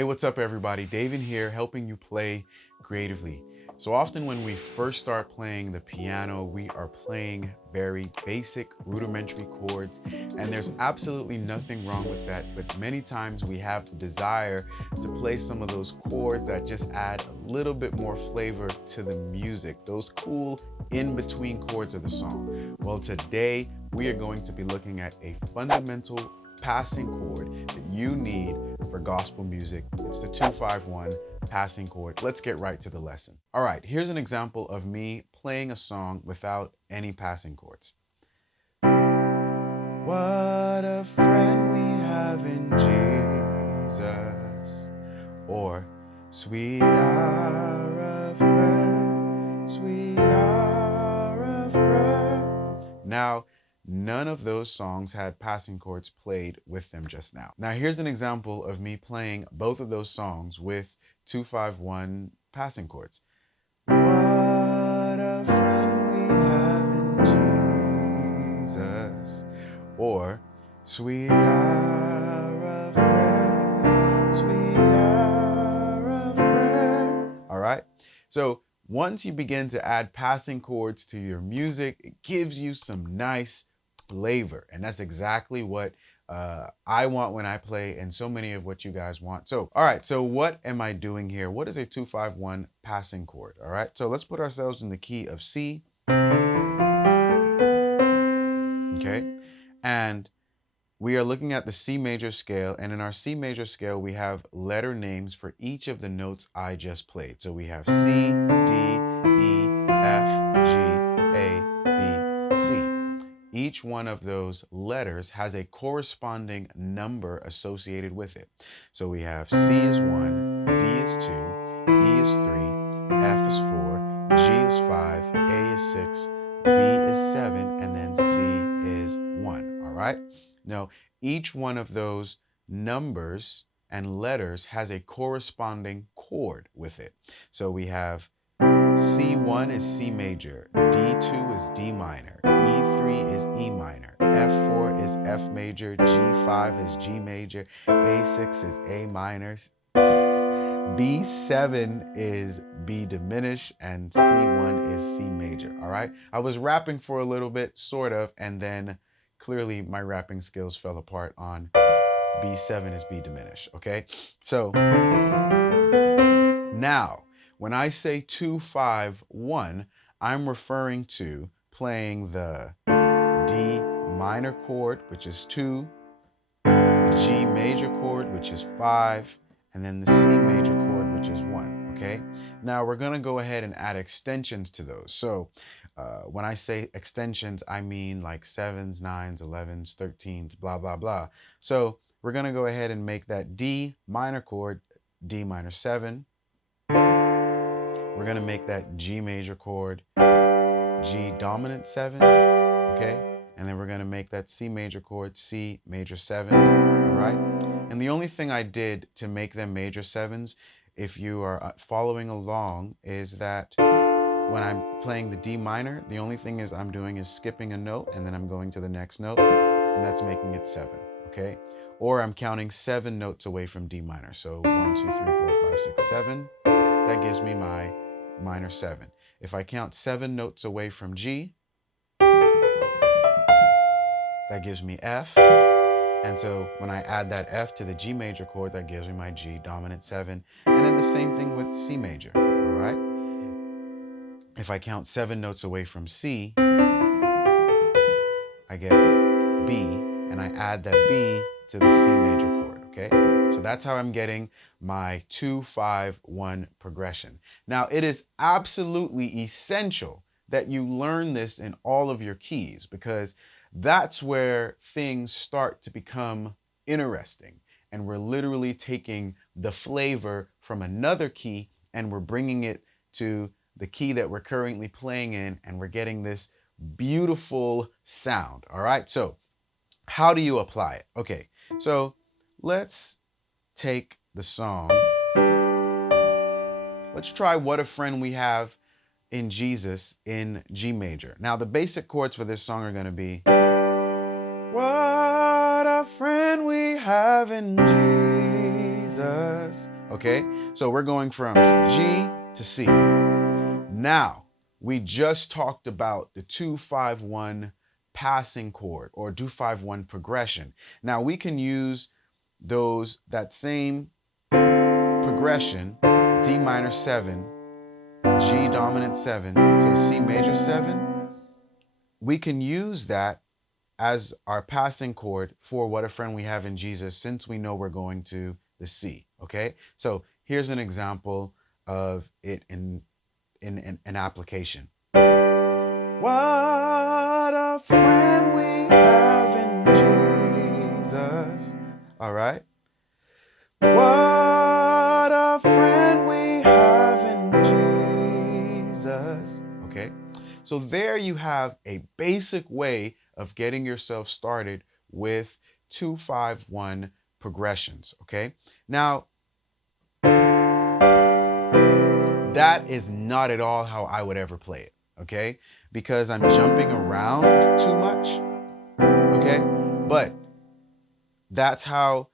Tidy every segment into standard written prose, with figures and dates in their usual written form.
Hey, what's up everybody? David here, helping you play creatively. So often when we first start playing the piano, we are playing very basic rudimentary chords, and there's absolutely nothing wrong with that. But many times we have the desire to play some of those chords that just add a little bit more flavor to the music, those cool in-between chords of the song. Well, today we are going to be looking at a fundamental passing chord that you need for gospel music. It's the 2-5-1 passing chord. Let's get right to the lesson. All right, here's an example of me playing a song without any passing chords. What a friend we have in Jesus, or sweet hour of prayer, sweet hour of prayer. Now, none of those songs had passing chords played with them just now. Now, here's an example of me playing both of those songs with 2-5-1 passing chords. What a friend we have in Jesus, or sweet hour of prayer, sweet hour of prayer. All right, so once you begin to add passing chords to your music, it gives you some nice flavor, and that's exactly what I want when I play, and so many of what you guys want. So, all right, so what am I doing here? What is a 2-5-1 passing chord? All right, so let's put ourselves in the key of C. Okay, and we are looking at the C major scale, and in our C major scale, we have letter names for each of the notes I just played. So we have C, D, E, F, G, A, B, C. Each one of those letters has a corresponding number associated with it. So we have C is 1, D is 2, E is 3, F is 4, G is 5, A is 6, B is 7, and then C is 1, all right? Now, each one of those numbers and letters has a corresponding chord with it. So we have C1 is C major, D2 is D minor, E3 is E minor, F4 is F major, G5 is G major, A6 is A minor, B7 is B diminished, and C1 is C major, all right? I was rapping for a little bit, sort of, and then clearly my rapping skills fell apart on B7 is B diminished, okay? So now, when I say 2-5-1, I'm referring to playing the D minor chord, which is 2, the G major chord, which is 5, and then the C major chord, which is 1, okay? Now, we're gonna go ahead and add extensions to those. So when I say extensions, I mean like 7s, 9s, 11s, 13s, blah, blah, blah. So we're gonna go ahead and make that D minor chord D minor 7. We're gonna make that G major chord G dominant 7, okay? And then we're gonna make that C major chord C major 7, all right? And the only thing I did to make them major 7s, if you are following along, is that when I'm playing the D minor, the only thing is I'm doing is skipping a note, and then I'm going to the next note, and that's making it 7, okay? Or I'm counting 7 notes away from D minor. So 1, 2, 3, 4, 5, 6, 7. That gives me my minor 7. If I count 7 notes away from G, that gives me F. And so when I add that F to the G major chord, that gives me my G dominant 7. And then the same thing with C major, all right? If I count 7 notes away from C, I get B, and I add that B to the C major chord, okay? So that's how I'm getting my 2-5-1 progression. Now, it is absolutely essential that you learn this in all of your keys, because that's where things start to become interesting. And we're literally taking the flavor from another key and we're bringing it to the key that we're currently playing in, and we're getting this beautiful sound, all right? So how do you apply it? Okay, so let's take the song. Let's try What a Friend We Have in Jesus in G major. Now, the basic chords for this song are gonna be, what a friend we have in Jesus. Okay, so we're going from G to C. Now, we just talked about the 2-5-1 passing chord or 2-5-1 progression. Now we can use that same progression, D minor 7, G dominant 7 to C major 7. We can use that as our passing chord for What a Friend We Have in Jesus, since we know we're going to the C. Okay, so here's an example of it in an application. What a friend we have in Jesus. All right. What a friend we have in Jesus. Okay. So there you have a basic way of getting yourself started with 2-5-1 progressions. Okay. Now, that is not at all how I would ever play it. Okay, because I'm jumping around too much. Okay, but that's how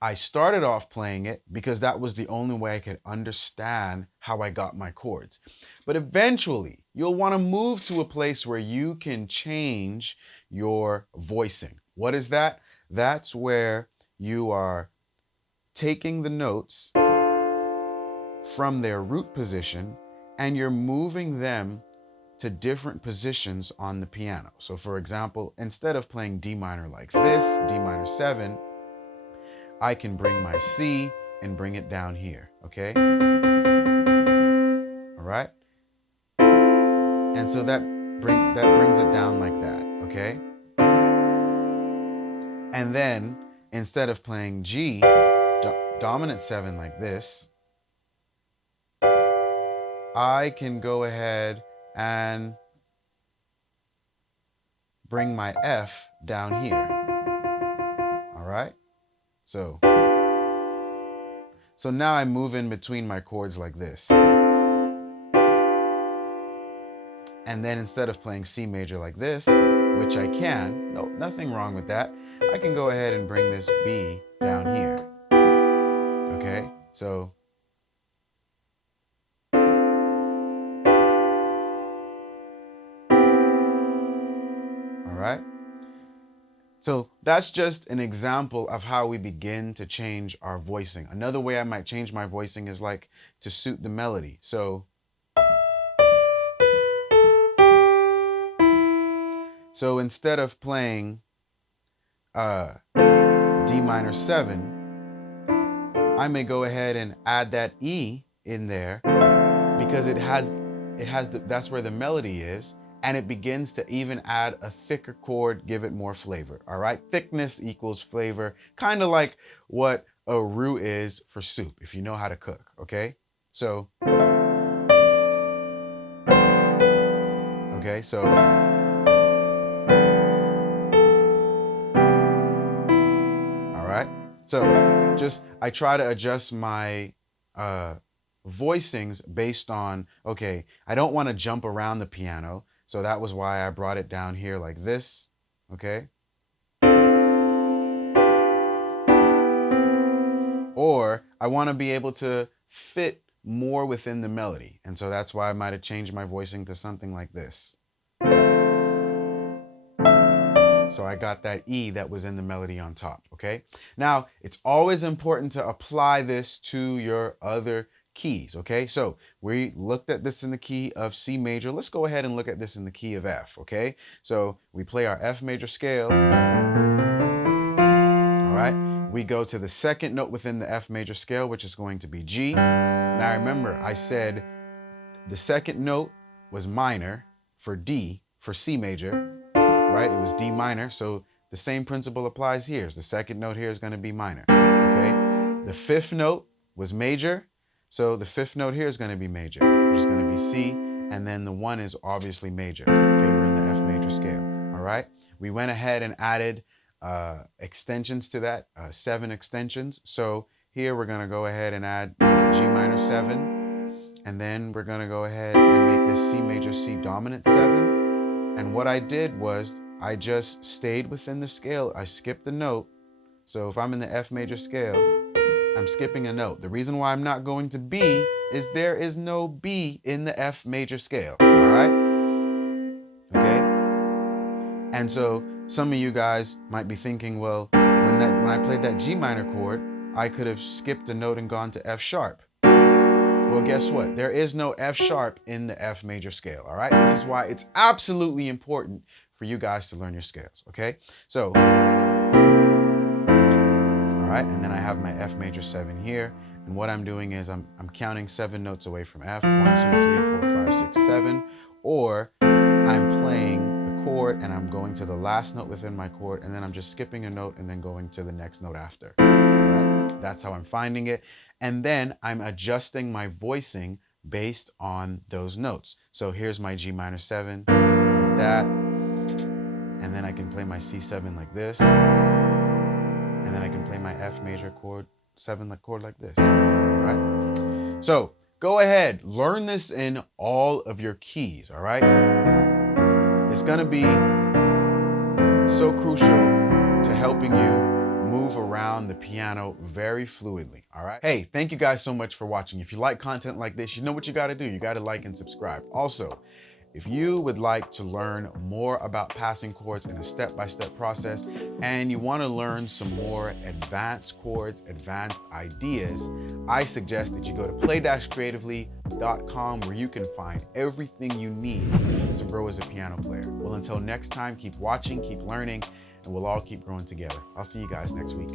I started off playing it, because that was the only way I could understand how I got my chords. But eventually, you'll want to move to a place where you can change your voicing. What is that? That's where you are taking the notes from their root position and you're moving them to different positions on the piano. So for example, instead of playing D minor like this, D minor 7, I can bring my C and bring it down here, okay? All right? And so that brings it down like that, okay? And then instead of playing G dominant 7 like this, I can go ahead and bring my F down here. All right? So now I move in between my chords like this. And then instead of playing C major like this, which I can, no, nothing wrong with that, I can go ahead and bring this B down here. Okay? So all right? So that's just an example of how we begin to change our voicing. Another way I might change my voicing is like to suit the melody. So instead of playing D minor 7, I may go ahead and add that E in there, because that's where the melody is, and it begins to even add a thicker chord, give it more flavor. All right, thickness equals flavor, kind of like what a roux is for soup, if you know how to cook. Okay, so all right, so I try to adjust my voicings based on, okay, I don't want to jump around the piano, so that was why I brought it down here like this. Okay, or I want to be able to fit more within the melody, and so that's why I might have changed my voicing to something like this. So I got that E that was in the melody on top. Okay, now it's always important to apply this to your other keys. Okay, so we looked at this in the key of C major. Let's go ahead and look at this in the key of F. Okay, so we play our F major scale. All right, we go to the second note within the F major scale, which is going to be G. Now remember, I said the second note was minor for D, for C major, right? It was D minor, so the same principle applies here. The second note here is going to be minor, okay? The fifth note was major, so the fifth note here is going to be major, which is going to be C, and then the 1 is obviously major. Okay, we're in the F major scale, all right? We went ahead and added extensions to that, 7 extensions. So here we're going to go ahead and make it G minor 7, and then we're going to go ahead and make this C major C dominant 7. And what I did was I just stayed within the scale. I skipped the note. So if I'm in the F major scale, I'm I'm skipping a note. The reason why I'm not going to B is there is no B in the F major scale, all right? Okay? And so some of you guys might be thinking, well, when I played that G minor chord, I could have skipped a note and gone to F sharp. Well, guess what? There is no F sharp in the F major scale, all right? This is why it's absolutely important for you guys to learn your scales, okay? So, all right, and then I have my F major 7 here, and what I'm doing is I'm counting 7 notes away from F, 1, 2, 3, 4, 5, 6, 7, or I'm playing the chord and I'm going to the last note within my chord, and then I'm just skipping a note and then going to the next note after, all right? That's how I'm finding it. And then I'm adjusting my voicing based on those notes. So here's my G minor 7, like that. And then I can play my C7 like this. And then I can play my F major chord 7 chord like this, all right? So go ahead, learn this in all of your keys, all right? It's gonna be so crucial to helping you move around the piano very fluidly, all right? Hey, thank you guys so much for watching. If you like content like this, you know what you gotta do. You gotta like and subscribe. Also, if you would like to learn more about passing chords in a step-by-step process, and you wanna learn some more advanced chords, advanced ideas, I suggest that you go to play-creatively.com where you can find everything you need to grow as a piano player. Well, until next time, keep watching, keep learning, and we'll all keep growing together. I'll see you guys next week.